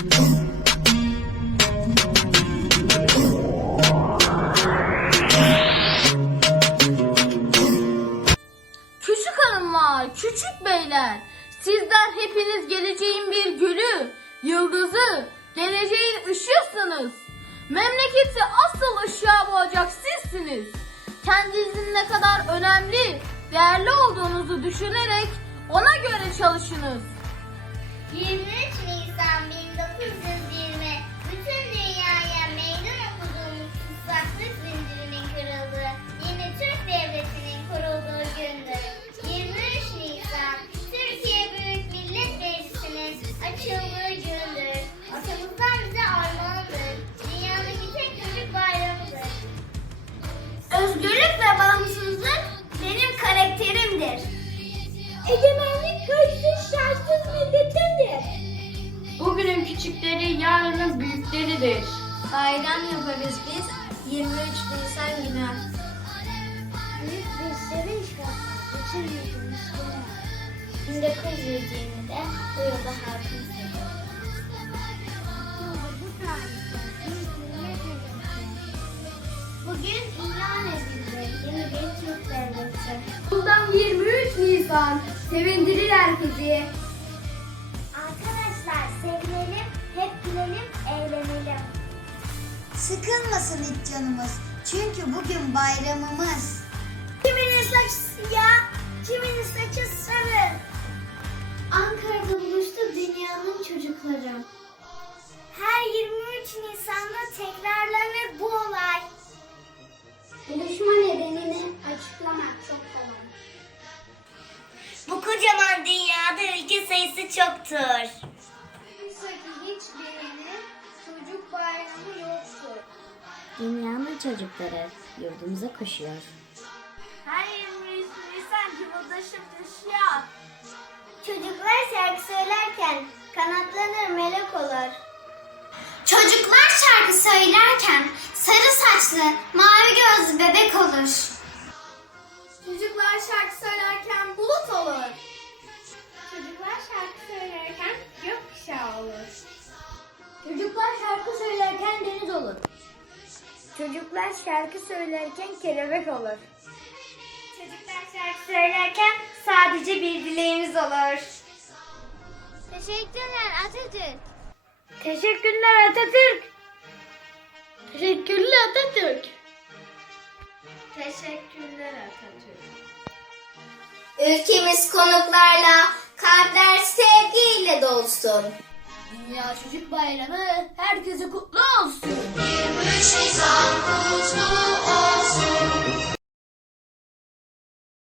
Küçük hanımlar, küçük beyler, sizler hepiniz geleceğin bir gülü, yıldızı, geleceğin ışığısınız. Memleketi asıl ışığa boğacak sizsiniz. Kendinizin ne kadar önemli, değerli olduğunuzu düşünerek ona göre çalışınız. Egemenlik kayıtsız şartsız milletimdir. Bugünün küçükleri yarının büyükleridir. Bayram yaparız biz 23 Nisan günü. Büyük bir sevinçle bütün yurdumuz günü. 1920'de bu yılda halkımız Bugün ilan edildi yeni bir Türk Devleti. Bundan 23 Nisan sevindirir herkesi. Arkadaşlar sevinelim, hep gülelim, eğlenelim. Sıkılmasın hiç canımız. Çünkü bugün bayramımız. Kiminin saçı siyah, kiminin saçı sarı. Ankara'da buluştu dünyanın çocukları. Buluşma nedenini açıklamak çok kolay. Bu kocaman dünyada ülke sayısı çoktur. Oysa hiçbirinin çocuk bayramı yoktur. Dünyanın çocukları yurdumuza koşuyor. Her 23 Nisan cıvıldaşıp düşüyor. Çocuklar şarkı söylerken kanatlanır melek olur. Çocuklar şarkı söylerken sarı saçlı, mavi gözlü bebek olur. Çocuklar şarkı söylerken bulut olur. Çocuklar şarkı söylerken gökkuşağı olur. Çocuklar şarkı söylerken deniz olur. Çocuklar şarkı söylerken kelebek olur. Çocuklar şarkı söylerken sadece bir dileğimiz olur. Teşekkürler Atatürk. Teşekkürler Atatürk. Teşekkürler Atatürk. Teşekkürler Atatürk. Ülkemiz konuklarla, kalpler sevgiyle dolsun. Dünya Çocuk Bayramı herkese kutlu